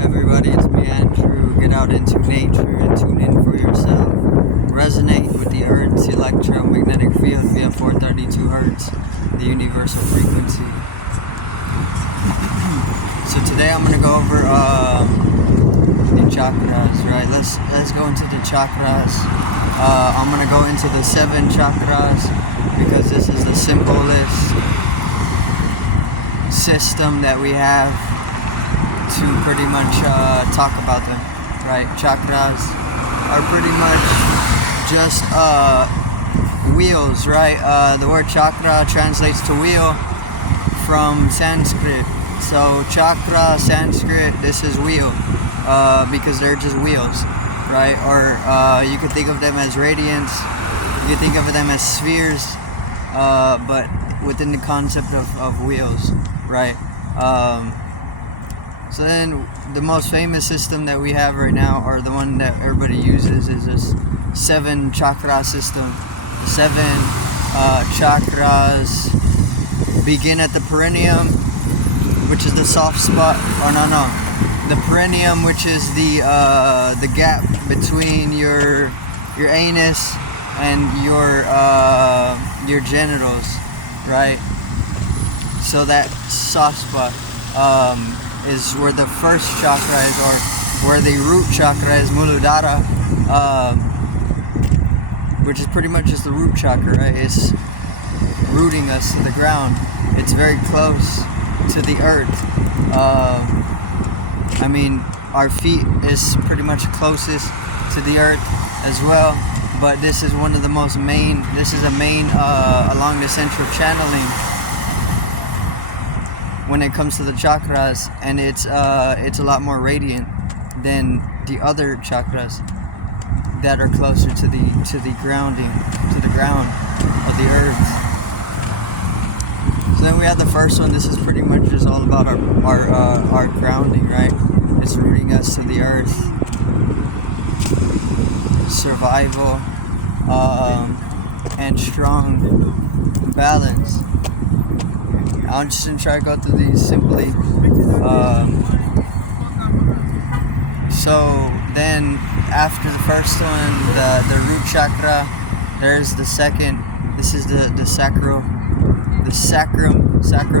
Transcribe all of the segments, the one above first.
Everybody, it's me, Andrew. Get out into nature and tune in for yourself. Resonate with the Earth's electromagnetic field via 432 Hertz, the universal frequency. So today I'm gonna go over the chakras, right? Let's go into the chakras. I'm gonna go into the 7 chakras because this is the simplest system that we have to pretty much talk about them, right? Chakras are pretty much just wheels, right? The word chakra translates to wheel from Sanskrit. So chakra, Sanskrit, this is wheel, because they're just wheels, right? Or you could think of them as radiance, you could think of them as spheres, but within the concept of wheels, right? So then the most famous system that we have right now, or the one that everybody uses, is this 7 chakra system. 7 chakras begin at the perineum, which is the soft spot, the perineum, which is the gap between your anus and your genitals, right? So that soft spot is where the first chakra is, or where the root chakra is, Muladhara, which is pretty much just the root chakra, right? It's rooting us to the ground. It's very close to the earth. I mean, our feet is pretty much closest to the earth as well, but this is one of the most main, along the central channeling when it comes to the chakras, and it's a lot more radiant than the other chakras that are closer to the grounding, to the ground of the earth. So then we have the first one. This is pretty much just all about our grounding, right? It's rooting us to the earth, survival, and strong balance. I'm just going to try to go through these simply. So then after the first one, the root chakra, there's the second. This is the sacral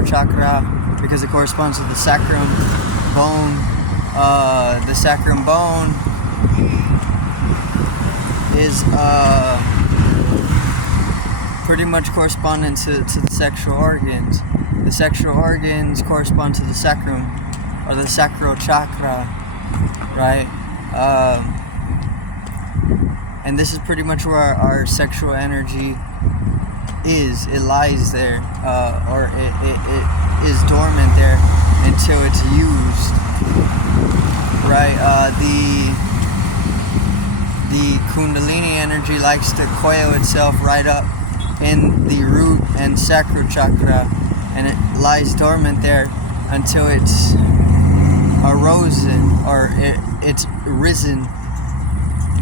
chakra, because it corresponds to the sacrum bone. The sacrum bone is pretty much corresponding to the sexual organs. The sexual organs correspond to the sacrum, or the sacral chakra, right? And this is pretty much where our sexual energy is. It lies there, or it is dormant there until it's used, right? The Kundalini energy likes to coil itself right up in the root and sacral chakra, and it lies dormant there until it's arisen, or it's risen.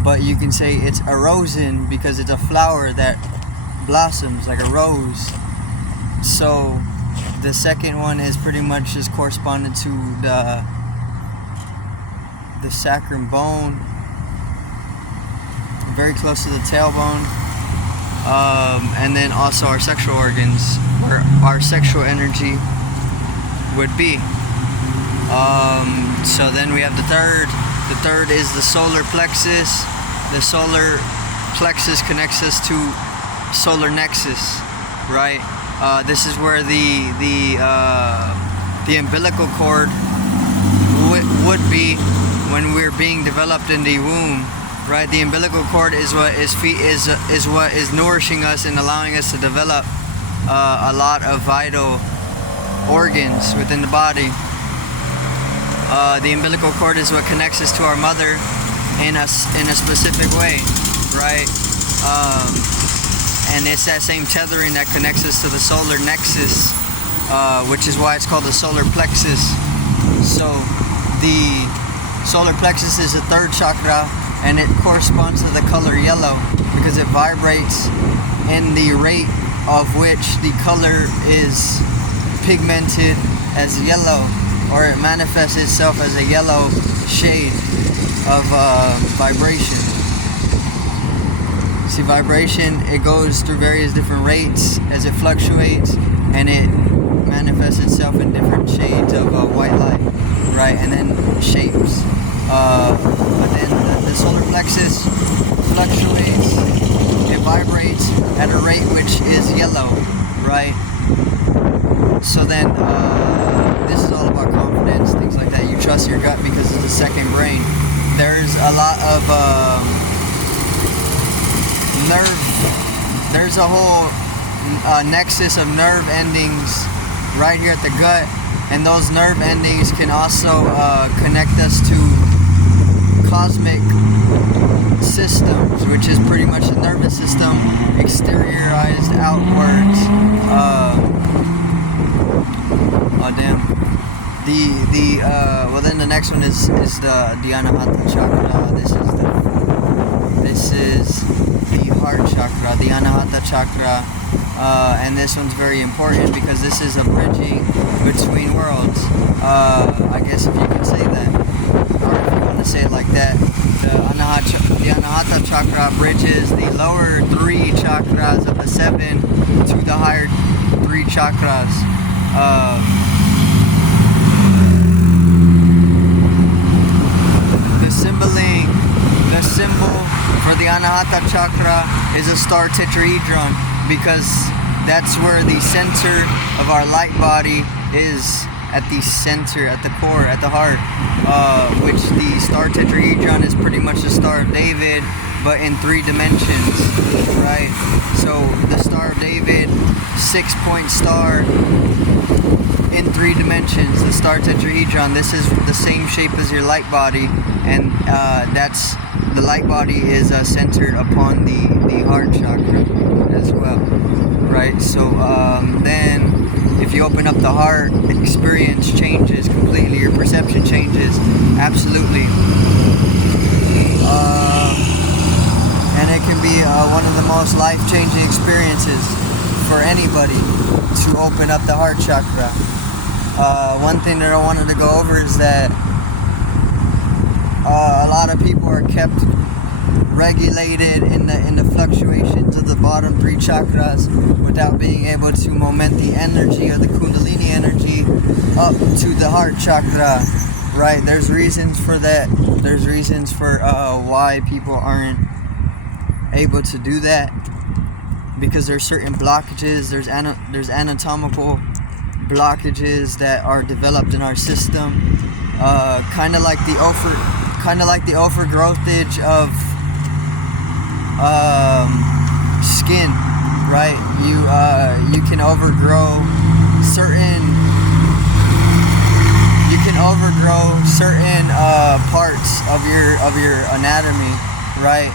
But you can say it's arisen because it's a flower that blossoms like a rose. So the second one is pretty much just corresponding to the sacrum bone, very close to the tailbone, and then also our sexual organs, where our sexual energy would be. So then we have the third. The third is the solar plexus. The solar plexus connects us to solar nexus, right? This is where the umbilical cord would be when we're being developed in the womb, right? The umbilical cord is what is nourishing us and allowing us to develop a lot of vital organs within the body. The umbilical cord is what connects us to our mother in a specific way, right? And it's that same tethering that connects us to the solar nexus, which is why it's called the solar plexus. So the solar plexus is the third chakra, and it corresponds to the color yellow because it vibrates in the rate of which the color is pigmented as yellow. or it manifests itself as a yellow shade of vibration. See, vibration, it goes through various different rates as it fluctuates, and it manifests itself in different shades of white light, right? And then shapes. But then the solar plexus fluctuates, it vibrates at a rate which is yellow, right? So then this is all about confidence, things like that. You trust your gut because it's the second brain. There's a lot of there's a whole nexus of nerve endings right here at the gut, and those nerve endings can also connect us to cosmic systems, which is pretty much the nervous system exteriorized outwards. Oh damn. Well then the next one is the Anahata chakra. This is the heart chakra, the Anahata chakra, and this one's very important because this is a bridging between worlds. I guess if you could say that, or if you want to say it like that, the Anahata chakra bridges the lower 3 chakras of the 7 to the higher 3 chakras. The symbol for the Anahata chakra is a star tetrahedron, because that's where the center of our light body is, at the center, at the core, at the heart, which the star tetrahedron is pretty much the Star of David, but in 3 dimensions, right? So the Star of David, 6-point star in 3 dimensions, the star tetrahedron. This is the same shape as your light body, and that's the light body is centered upon the heart chakra as well, right? So then if you open up the heart, the experience changes completely, your perception changes, absolutely. And it can be one of the most life-changing experiences for anybody to open up the heart chakra. One thing that I wanted to go over is that a lot of people are kept regulated in the fluctuations of the bottom 3 chakras without being able to moment the energy or the Kundalini energy up to the heart chakra, right? There's reasons for that. There's reasons for why people aren't able to do that, because there's certain blockages. There's anatomical blockages that are developed in our system, kind of like the overgrowthage of skin, right? You can overgrow certain parts of your anatomy, right?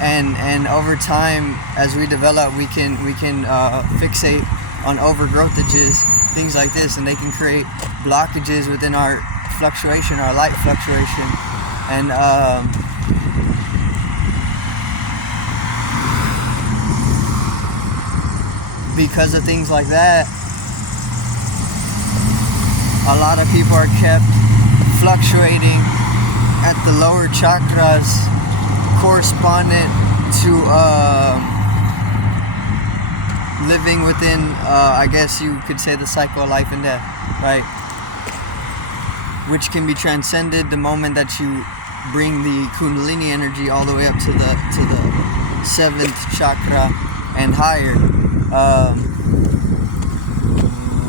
And over time, as we develop, we can fixate on overgrowthages, things like this, and they can create blockages within our fluctuation, our light fluctuation, and because of things like that, a lot of people are kept fluctuating at the lower chakras, correspondent to living within, I guess you could say, the cycle of life and death, right? Which can be transcended the moment that you bring the Kundalini energy all the way up to the 7th chakra and higher.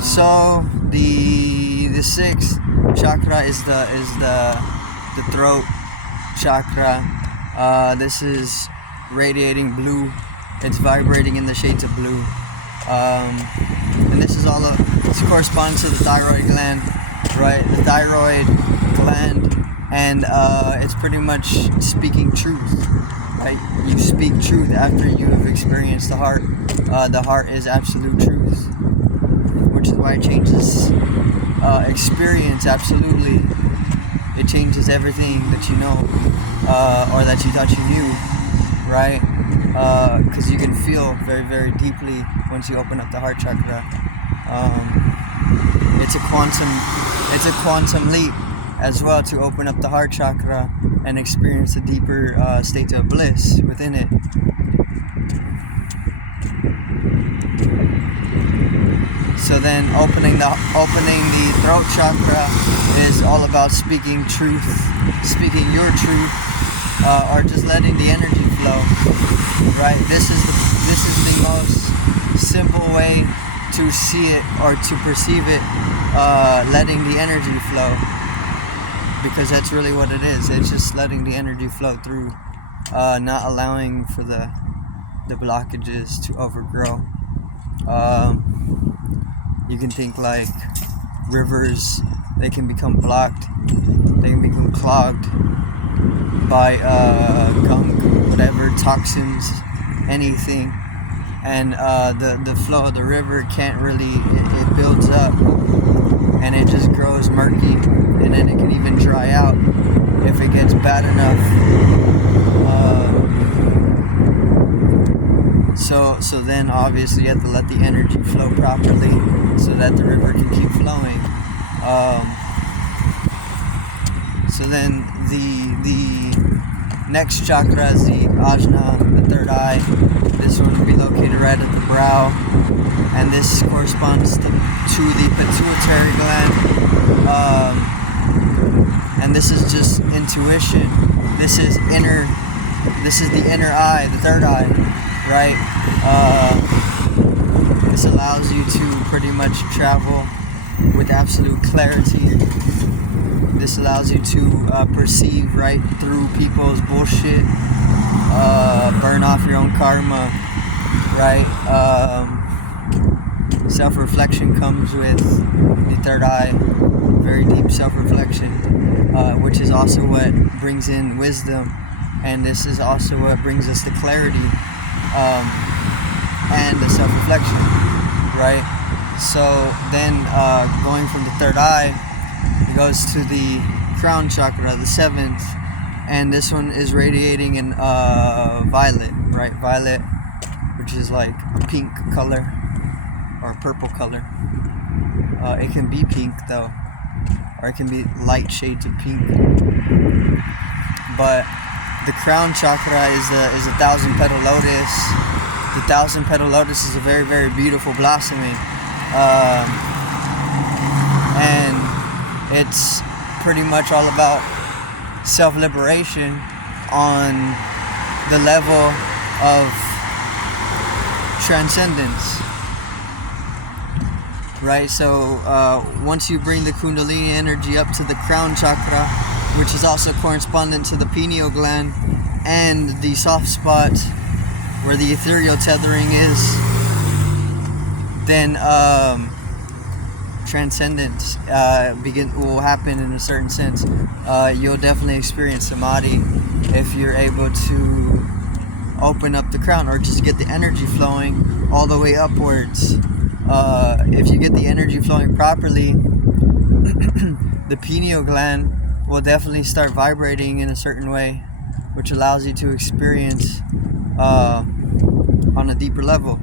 So the 6th chakra is the throat chakra. This is radiating blue. It's vibrating in the shades of blue. And this corresponds to the thyroid gland, right? The thyroid gland, and it's pretty much speaking truth, right? You speak truth after you have experienced the heart. The heart is absolute truth, which is why it changes experience, absolutely. It changes everything that you know, or that you thought you knew, right? Because you can feel very, very deeply once you open up the heart chakra. It's a it's a quantum leap as well to open up the heart chakra and experience a deeper state of bliss within it. So then opening the throat chakra is all about speaking truth, speaking your truth, or just letting the energy flow. Right? This is the most simple way to see it or to perceive it, letting the energy flow, because that's really what it is. It's just letting the energy flow through, not allowing for the blockages to overgrow. You can think like rivers, they can become blocked, they can become clogged by gunk, whatever, toxins, anything, and the flow of the river can't really, it builds up and it just grows murky, and then it can even dry out if it gets bad enough. So then obviously you have to let the energy flow properly so that the river can keep flowing. So then the next chakra is the ajna, the third eye. This one will be located right at the brow, and this corresponds to the pituitary gland. And this is just intuition. This is the inner eye, the third eye, right? This allows you to pretty much travel with absolute clarity. This allows you to perceive right through people's bullshit, burn off your own karma, right? Self-reflection comes with the third eye, very deep self-reflection, which is also what brings in wisdom, and this is also what brings us the clarity and the self-reflection, right? So then going from the third eye, it goes to the crown chakra, the seventh, and this one is radiating in violet, right? Violet, which is like a pink color or a purple color. It can be pink though, or it can be light shades of pink. But the crown chakra is a 1,000-petal lotus. The 1,000-petal lotus is a very, very beautiful blossoming, and it's pretty much all about self-liberation on the level of transcendence, right? So once you bring the kundalini energy up to the crown chakra, which is also correspondent to the pineal gland and the soft spot where the ethereal tethering is, then transcendence will happen in a certain sense. You'll definitely experience samadhi if you're able to open up the crown or just get the energy flowing all the way upwards. If you get the energy flowing properly, the pineal gland will definitely start vibrating in a certain way, which allows you to experience on a deeper level,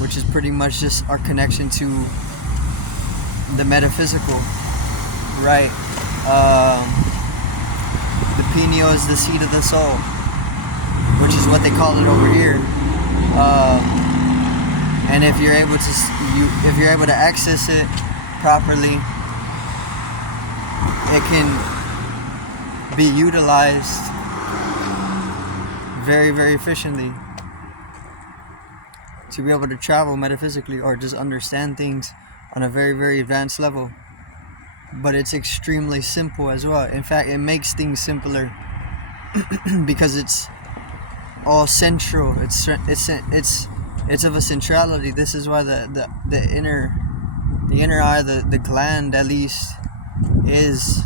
which is pretty much just our connection to the metaphysical, right? The pineal is the seat of the soul, which is what they call it over here. And if you're able to access it properly, it can be utilized very, very efficiently to be able to travel metaphysically or just understand things on a very, very advanced level. But it's extremely simple as well. In fact, it makes things simpler because it's all central. It's of a centrality. This is why the inner eye, the gland at least, is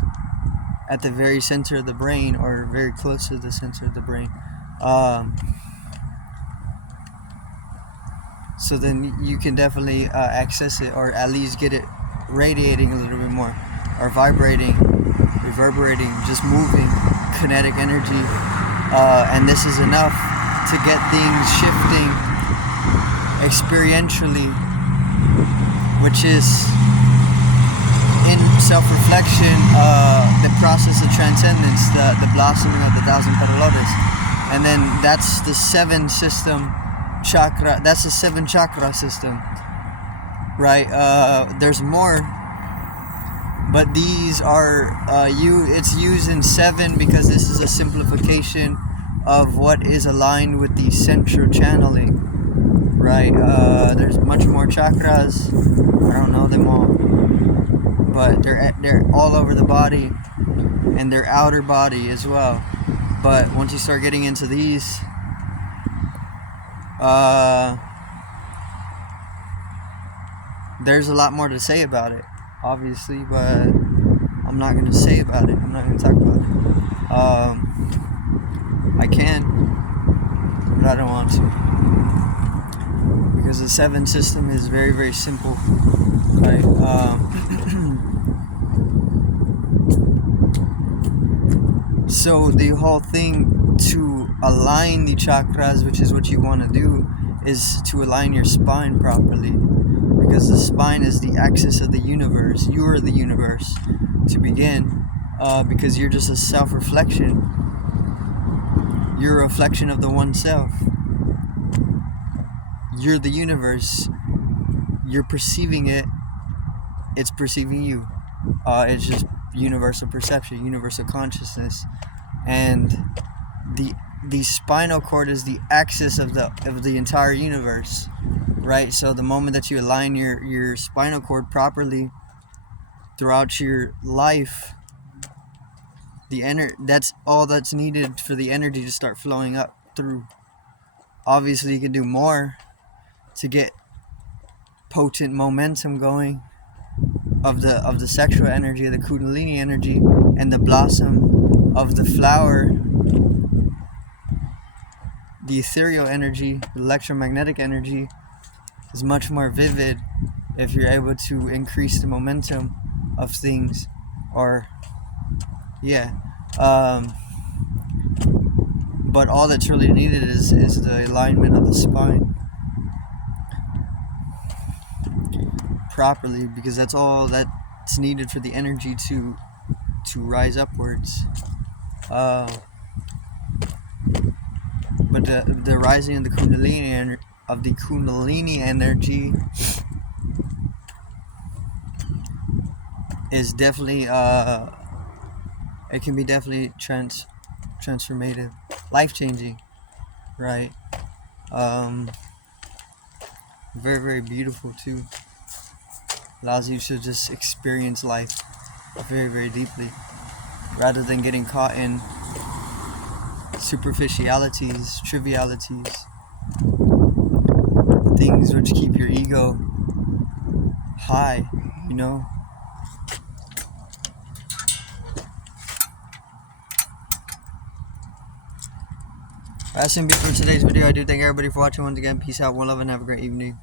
at the very center of the brain, or very close to the center of the brain. So then you can definitely access it, or at least get it radiating a little bit more, or vibrating, reverberating, just moving, kinetic energy. And this is enough to get things shifting experientially, which is in self-reflection, the process of transcendence, the blossoming of the thousand petal lotus. And then that's the seven system chakra. That's the seven chakra system, right? There's more, but these are it's used in seven because this is a simplification of what is aligned with the central channeling, right? There's much more chakras. I don't know them all, but they're all over the body and their outer body as well. But once you start getting into these, there's a lot more to say about it, obviously, but I'm not going to say about it. I'm not going to talk about it. I can, but I don't want to, because the seven system is very, very simple, right? So the whole thing to align the chakras, which is what you want to do, is to align your spine properly, because the spine is the axis of the universe. You are the universe to begin, because you're just a self-reflection. You're a reflection of the one self. You're the universe. You're perceiving it. It's perceiving you. It's just universal perception, universal consciousness. And the spinal cord is the axis of the entire universe, right? So the moment that you align your spinal cord properly throughout your life, that's all that's needed for the energy to start flowing up through. Obviously, you can do more to get potent momentum going of the sexual energy, of the kundalini energy, and the blossom of the flower, the ethereal energy, the electromagnetic energy is much more vivid if you're able to increase the momentum of things, or but all that's really needed is the alignment of the spine properly, because that's all that's needed for the energy to rise upwards. But the rising of the kundalini energy is definitely it can be definitely transformative, life-changing, right? Very, very beautiful too. Allows you to just experience life very, very deeply, rather than getting caught in superficialities, trivialities, things which keep your ego high, you know. That's going to be it for today's video. I do thank everybody for watching once again. Peace out, one love, and have a great evening.